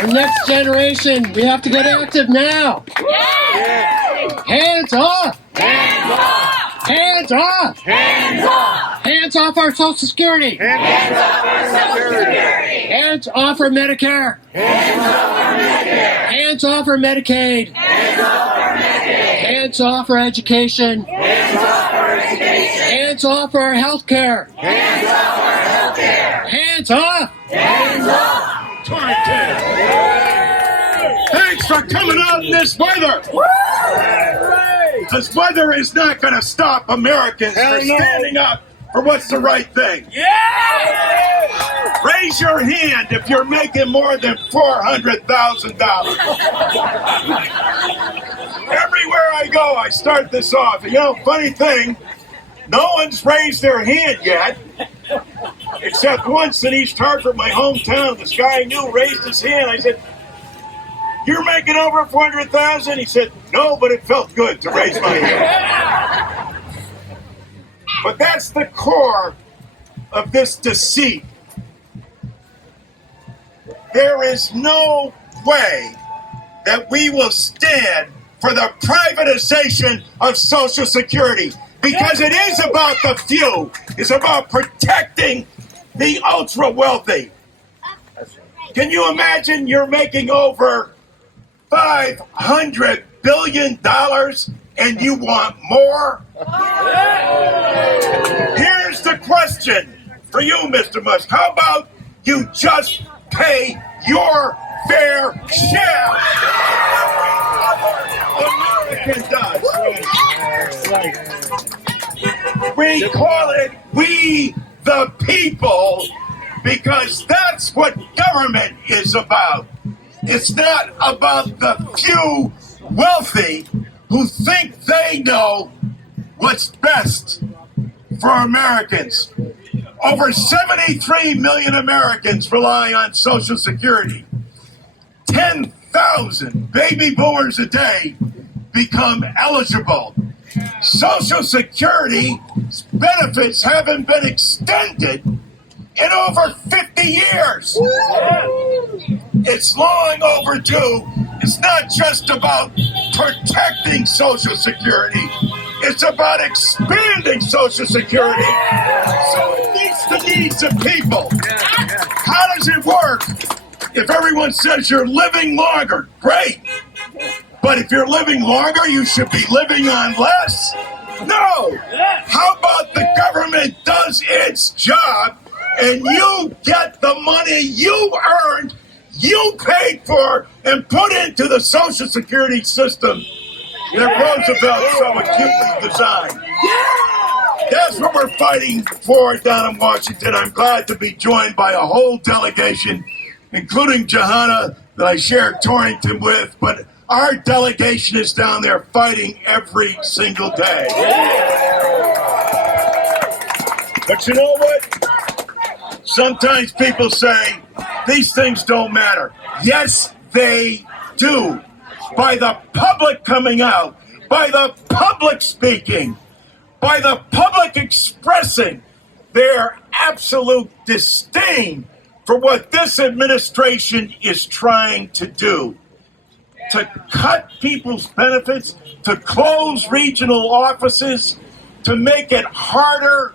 The next generation, we have to get active now. Yeah. Hands off! Hands off! Hands off! Hands off! Hands off our Social Security! Hands off our Social Security! Hands off our Medicare! Hands off our Medicare! Hands off our Medicaid! Hands off our Medicaid! Hands off our education! Hands off our education! Hands off our health care! Hands off our health care! Hands off! Hands off! Torrington! Thanks for coming out in this weather! This weather is not going to stop Americans from standing up for what's the right thing. Yeah! Raise your hand if you're making more than $400,000. Everywhere I go, I start this off. You know, funny thing, no one's raised their hand yet, except once in East Hartford, my hometown. This guy I knew raised his hand. I said, "You're making over $400,000?" He said, "No, but it felt good to raise my hand." But that's the core of this deceit. There is no way that we will stand for the privatization of Social Security, because it is about the few. It's about protecting the ultra wealthy. Can you imagine you're making over $500 billion and you want more? Here's the question for you, Mr. Musk. How about you just pay your fair share? American does. We call it We the People because that's what government is about. It's not about the few wealthy who think they know what's best for Americans. Over 73 million Americans rely on Social Security. 10,000 baby boomers a day become eligible. Social Security benefits haven't been extended in over 50 years. It's long overdue. It's not just about protecting Social Security. It's about expanding Social Security so it meets the needs of people. How does it work? If everyone says you're living longer, great. But if you're living longer, you should be living on less? No. How about the government does its job and you get the money you earned, you paid for, and put into the Social Security system that Roosevelt so acutely designed? That's what we're fighting for down in Washington. I'm glad to be joined by a whole delegation, including Johanna, that I shared Torrington with, but our delegation is down there fighting every single day. But you know what? Sometimes people say these things don't matter. Yes, they do. By the public coming out, by the public speaking, by the public expressing their absolute disdain for what this administration is trying to do. To cut people's benefits, to close regional offices, to make it harder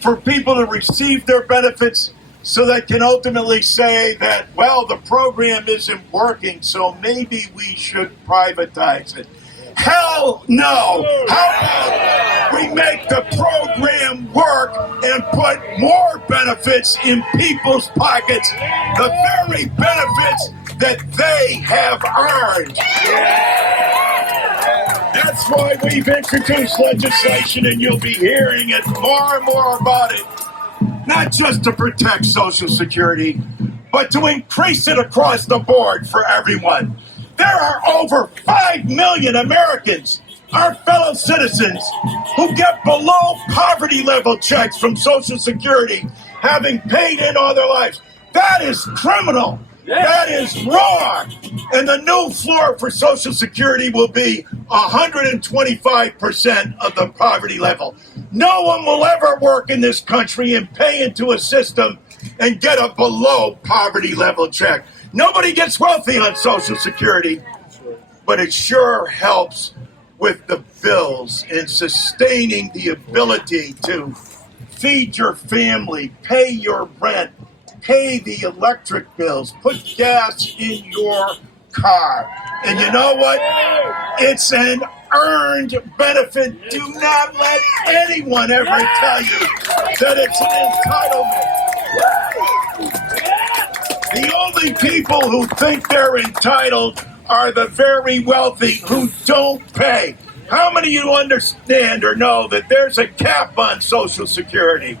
for people to receive their benefits so they can ultimately say that, well, the program isn't working, so maybe we should privatize it. Hell no! How about we make the program work and put more benefits in people's pockets, the very benefits that they have earned? That's why we've introduced legislation, and you'll be hearing it more and more about it, not just to protect Social Security, but to increase it across the board for everyone. There are over 5 million Americans, our fellow citizens, who get below poverty level checks from Social Security, having paid in all their lives. That is criminal. That is wrong. And the new floor for Social Security will be 125% of the poverty level. No one will ever work in this country and pay into a system and get a below poverty level check. Nobody gets wealthy on Social Security, but it sure helps with the bills and sustaining the ability to feed your family, pay your rent, pay the electric bills, put gas in your car. And you know what? It's an earned benefit. Do not let anyone ever tell you that it's an entitlement. The only people who think they're entitled are the very wealthy who don't pay. How many of you understand or know that there's a cap on Social Security?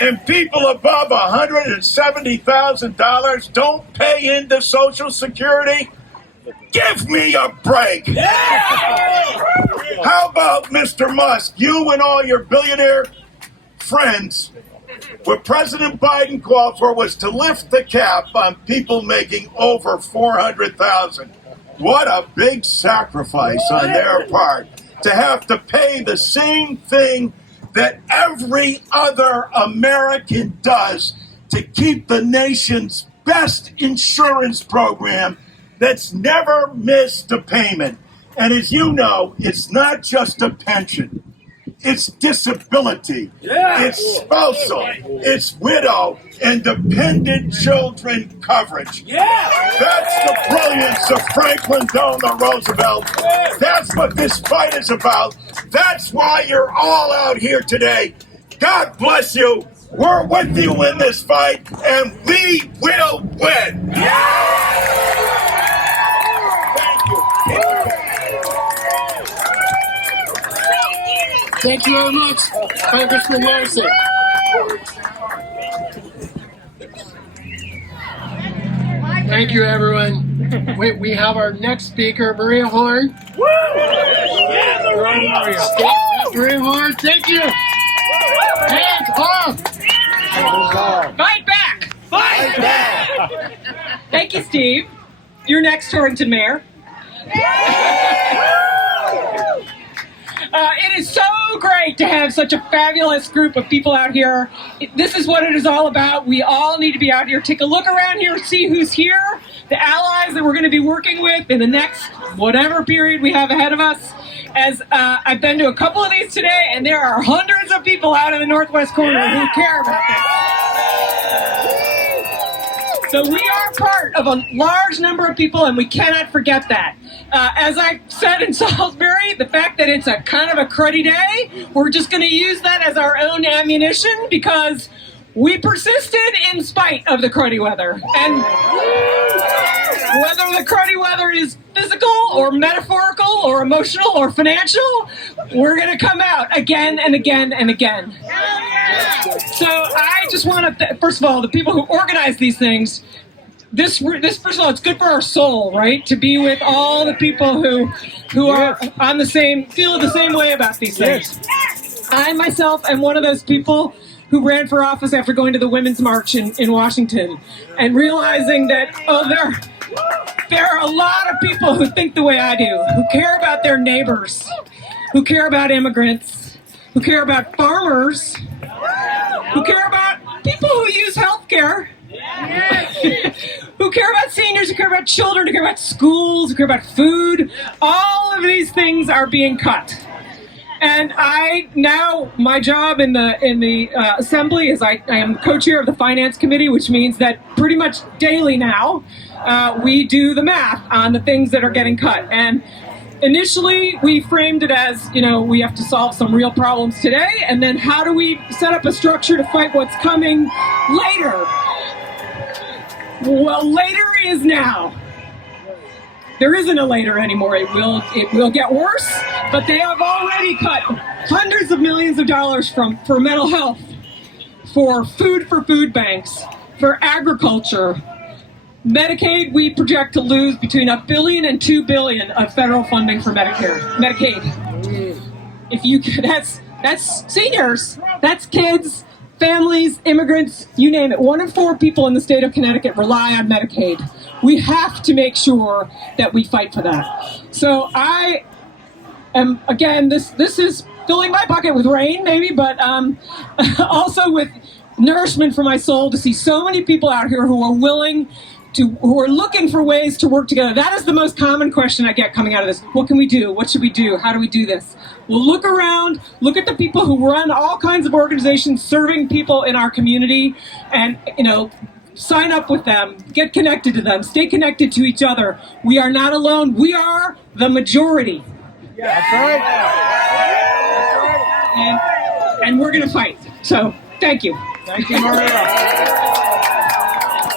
And people above $170,000 don't pay into Social Security? Give me a break. How about Mr. Musk? You and all your billionaire friends, what President Biden called for was to lift the cap on people making over $400,000. What a big sacrifice on their part to have to pay the same thing that every other American does to keep the nation's best insurance program that's never missed a payment. And as you know, it's not just a pension. It's disability, it's spousal, it's widow and dependent children coverage. That's the brilliance of Franklin Delano Roosevelt. That's what this fight is about. That's why you're all out here today. God bless you. We're with you in this fight, and we will win. Thank you. Thank you very much, Congressman Larson. Thank you, everyone. We have our next speaker, Maria Horn. Maria Horn, thank you. Hands off. Fight back! Fight back! Thank you, Steve. You're next, Torrington Mayor. It is so great to have such a fabulous group of people out here. This is what it is all about. We all need to be out here. Take a look around here, see who's here, the allies that we're going to be working with in the next whatever period we have ahead of us. As I've been to a couple of these today, and there are hundreds of people out in the northwest corner who care about this. So we are part of a large number of people, and we cannot forget that. As I said in Salisbury, the fact that it's a kind of a cruddy day, we're just going to use that as our own ammunition because we persisted in spite of the cruddy weather. And whether the cruddy weather is physical or metaphorical or emotional or financial, we're going to come out again and again and again. So I just want to, first of all, the people who organize these things, this first of all, it's good for our soul, right? To be with all the people who are on the same, feel the same way about these things. I myself am one of those people who ran for office after going to the Women's March in Washington and realizing that, there are a lot of people who think the way I do, who care about their neighbors, who care about immigrants, who care about farmers, who care about people who use health care, who care about seniors, who care about children, who care about schools, who care about food. All of these things are being cut. And my job in the assembly is I am co-chair of the finance committee, which means that pretty much daily now we do the math on the things that are getting cut. And initially we framed it as, we have to solve some real problems today, and then how do we set up a structure to fight what's coming later? Well, later is now. There isn't a later anymore. It will get worse, but they have already cut hundreds of millions of dollars for mental health, for food banks, for agriculture. Medicaid, we project to lose between $1 billion and $2 billion of federal funding for Medicaid. That's seniors, that's kids, families, immigrants, you name it. 1 in 4 people in the state of Connecticut rely on Medicaid. We have to make sure that we fight for that. So I am, again, this is filling my bucket with rain, maybe, but also with nourishment for my soul to see so many people out here who are willing who are looking for ways to work together. That is the most common question I get coming out of this. What can we do? What should we do? How do we do this? Well, look around, look at the people who run all kinds of organizations serving people in our community, and, sign up with them, get connected to them, stay connected to each other. We are not alone. We are the majority. Yeah, that's right. And we're going to fight. So, thank you. Thank you, Maria.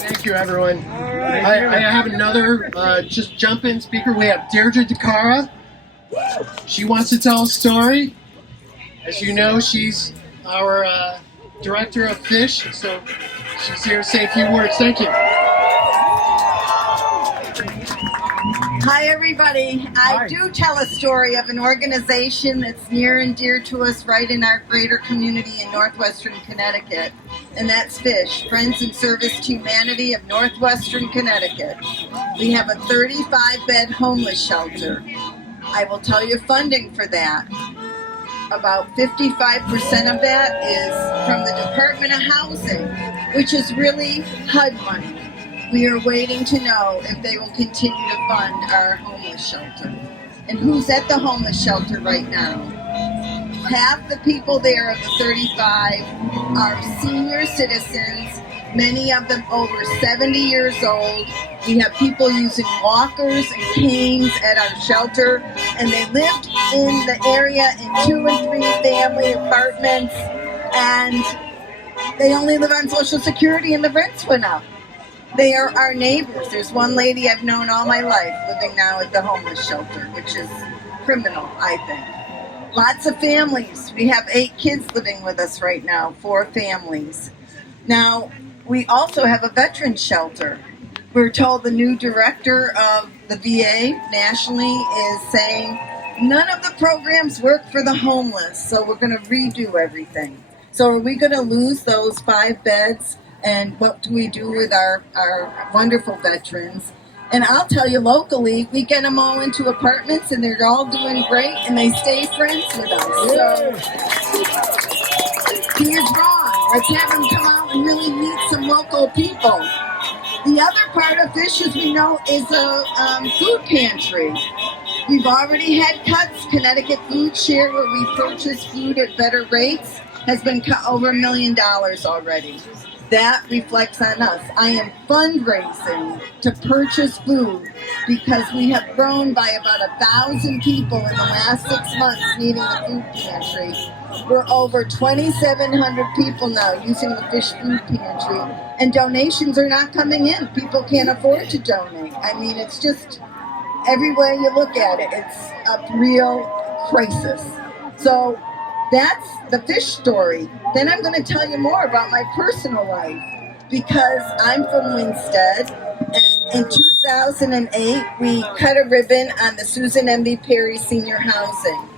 Thank you, everyone. I have another just jump-in speaker. We have Deirdre DeCara. She wants to tell a story. As you know, she's our director of Fish, so she's here to say a few words. Thank you. Hi, everybody. I do tell a story of an organization that's near and dear to us right in our greater community in northwestern Connecticut, and that's FISH, Friends in Service to Humanity of Northwestern Connecticut. We have a 35-bed homeless shelter. I will tell you funding for that. About 55% of that is from the Department of Housing, which is really HUD money. We are waiting to know if they will continue to fund our homeless shelter. And who's at the homeless shelter right now? Half the people there of the 35 are senior citizens, many of them over 70 years old. We have people using walkers and canes at our shelter, and they lived in the area in 2 and 3 family apartments, and they only live on Social Security and the rents went up. They are our neighbors. There's one lady I've known all my life living now at the homeless shelter, which is criminal, I think. Lots of families. We have 8 kids living with us right now, 4 families. Now, we also have a veterans shelter. We're told the new director of the VA nationally is saying none of the programs work for the homeless, so we're going to redo everything. So are we going to lose those 5 beds? And what do we do with our wonderful veterans? And I'll tell you, locally, we get them all into apartments, and they're all doing great, and they stay friends with us. So he is wrong. Let's have him come out and really meet some local people. The other part of FISH, as we know, is a food pantry. We've already had cuts. Connecticut Food Share, where we purchase food at better rates, has been cut over $1 million already. That reflects on us. I am fundraising to purchase food because we have grown by about 1,000 people in the last 6 months needing a food pantry. We're over 2,700 people now using the FISH food pantry, and donations are not coming in. People can't afford to donate. I mean, it's just every way you look at it, it's a real crisis. So that's the FISH story. Then I'm going to tell you more about my personal life, because I'm from Winstead, and in 2008 we cut a ribbon on the Susan M.B. Perry Senior Housing.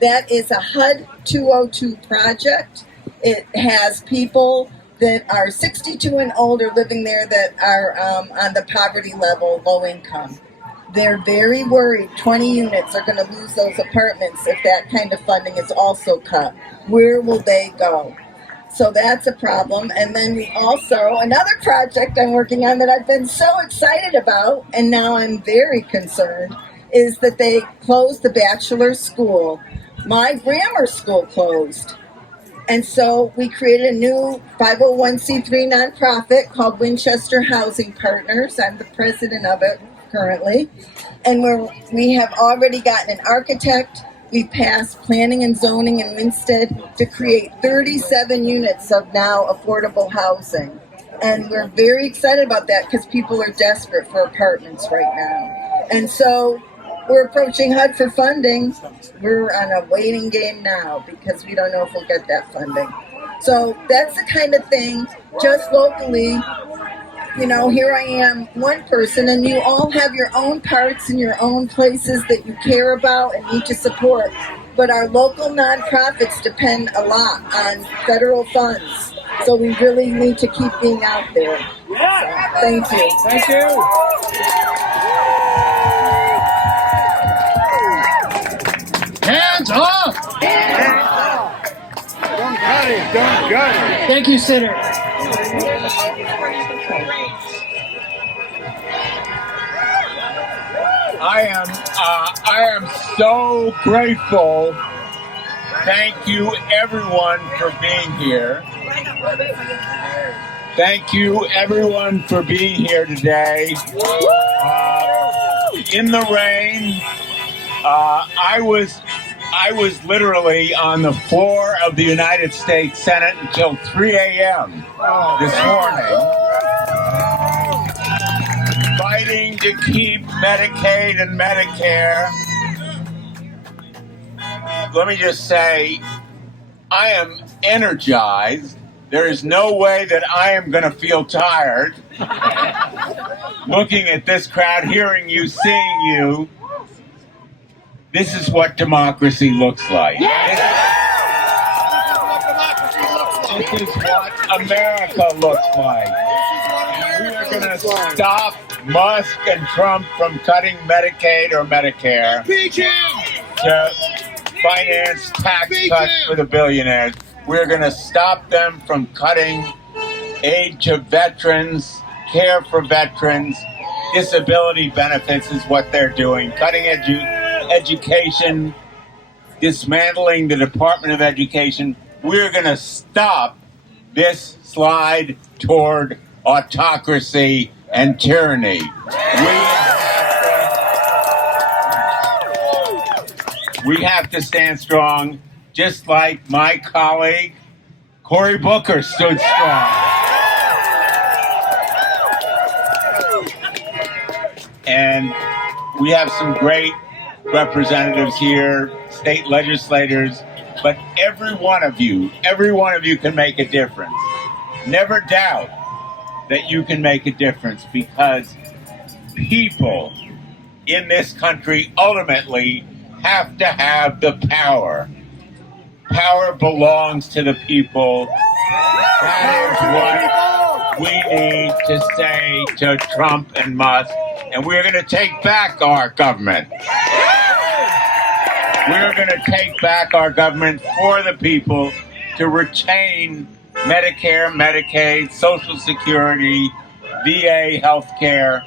That is a HUD 202 project. It has people that are 62 and older living there that are on the poverty level, low income. They're very worried 20 units are going to lose those apartments if that kind of funding is also cut. Where will they go? So that's a problem. And then we also, another project I'm working on that I've been so excited about, and now I'm very concerned, is that they closed the bachelor's school. My grammar school closed. And so we created a new 501c3 nonprofit called Winchester Housing Partners. I'm the president of it currently. And we have already gotten an architect. We passed planning and zoning in Winstead to create 37 units of now affordable housing. And we're very excited about that because people are desperate for apartments right now. And so we're approaching HUD for funding. We're on a waiting game now because we don't know if we'll get that funding. So that's the kind of thing, just locally. You know, here I am, one person, and you all have your own parts and your own places that you care about and need to support. But our local nonprofits depend a lot on federal funds. So we really need to keep being out there. So, thank you. Thank you. Hands up! Hands up! Don't cut it! Don't cut it! Thank you, Senator. I am so grateful. Thank you, everyone, for being here. Thank you, everyone, for being here today. In the rain, I was literally on the floor of the United States Senate until 3 a.m. this morning, fighting to keep Medicaid and Medicare. Let me just say, I am energized. There is no way that I am going to feel tired looking at this crowd, hearing you, seeing you. This is what democracy looks like. This is what America looks like. We are going to stop Musk and Trump from cutting Medicaid or Medicare to finance tax cuts for the billionaires. We're going to stop them from cutting aid to veterans, care for veterans, disability benefits is what they're doing, cutting education, dismantling the Department of Education. We're going to stop this slide toward autocracy and tyranny. We have to stand strong, just like my colleague Cory Booker stood strong. And we have some great representatives here, state legislators, but every one of you can make a difference. Never doubt that you can make a difference, because people in this country ultimately have to have the power. Power belongs to the people. That is what we need to say to Trump and Musk. And we're going to take back our government. We're going to take back our government for the people to retain Medicare, Medicaid, Social Security, VA healthcare,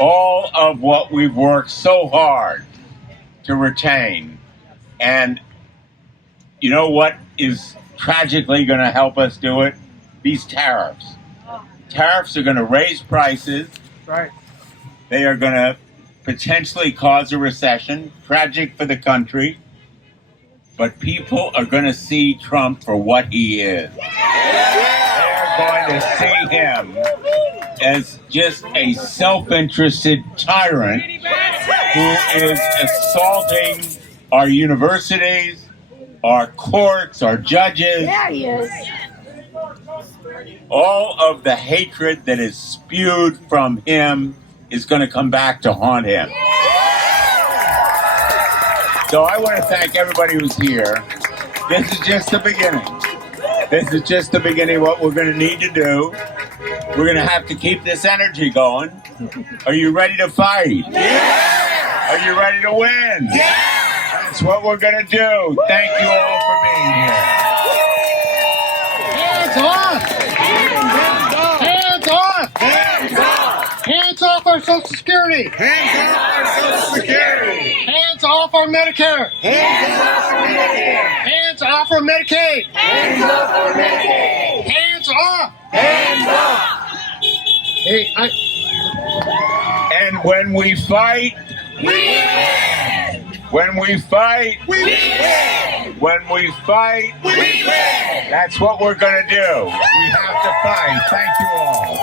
all of what we've worked so hard to retain. And you know what is tragically going to help us do it? These tariffs. Tariffs are going to raise prices. Right. They are going to potentially cause a recession, tragic for the country. But people are going to see Trump for what he is. They're going to see him as just a self-interested tyrant who is assaulting our universities, our courts, our judges. Yeah, he is. All of the hatred that is spewed from him is going to come back to haunt him. So I want to thank everybody who's here. This is just the beginning. This is just the beginning of what we're going to need to do. We're going to have to keep this energy going. Are you ready to fight? Yeah! Are you ready to win? Yeah! That's what we're going to do. Thank you all for being here. Hands off! Hands off! Hands off! Hands off our Social Security! Hands off our Social Security! Hands off our Medicare! Hands off our Medicare! Hands off our Medicaid! Hands off our Medicaid! Hands off! Hands off! Hey, And when we fight, We win! when we fight, We win! when we fight, We win! that's what we're going to do. We have to fight. Thank you all.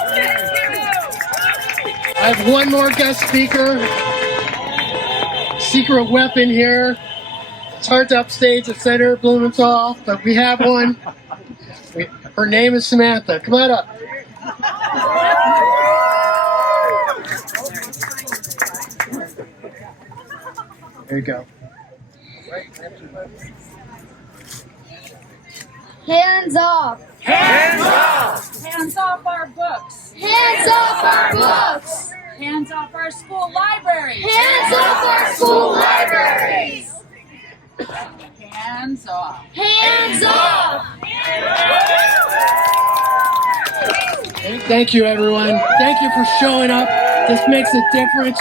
I have one more guest speaker. Secret weapon here. It's hard to upstage at Senator Blumenthal, but we have one. Her name is Samantha. Come on up. There you go. Hands off. Hands off! Hands off our books. Hands off our books. Hands off our school libraries. Hands off our school libraries. Hands off. Hands off. Thank you, everyone. Thank you for showing up. This makes a difference.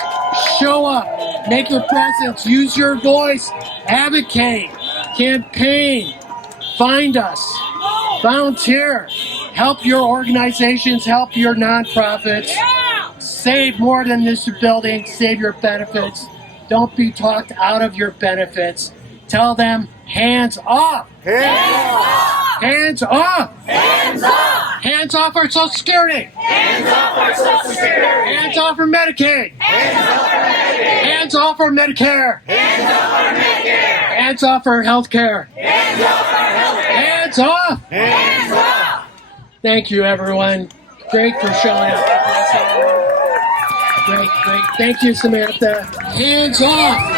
Show up. Make your presence. Use your voice. Advocate. Campaign. Find us. Volunteer. Help your organizations. Help your nonprofits. Save more than this building. Save your benefits. Don't be talked out of your benefits. Tell them, hands off. Hands off. Hands off. Hands off our Social Security. Hands off our Social Security. Hands off our Medicaid. Hands off our Medicaid. Hands off our Medicare. Hands off our Medicare. Hands off our health care. Hands off our healthcare. Hands off. Hands off. Thank you, everyone. Great for showing up. Great. Thank you, Samantha. Hands off.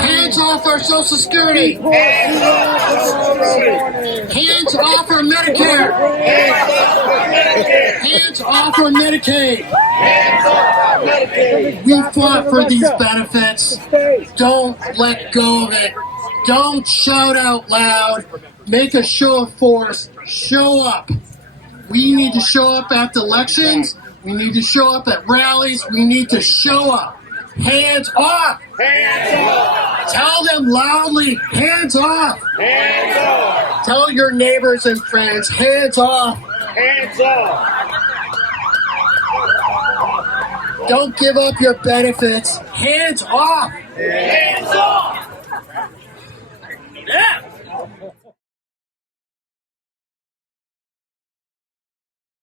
Hands off our Social Security. Hands off our Medicare. Hands off our Medicaid. We fought for these benefits. Don't let go of it. Don't shout out loud. Make a show of force. Show up. We need to show up at the elections. We need to show up at rallies. We need to show up. Hands off. Hands off. Tell them loudly, hands off. Hands off. Tell your neighbors and friends, hands off. Hands off. Don't give up your benefits. Hands off. Hands off. Yeah.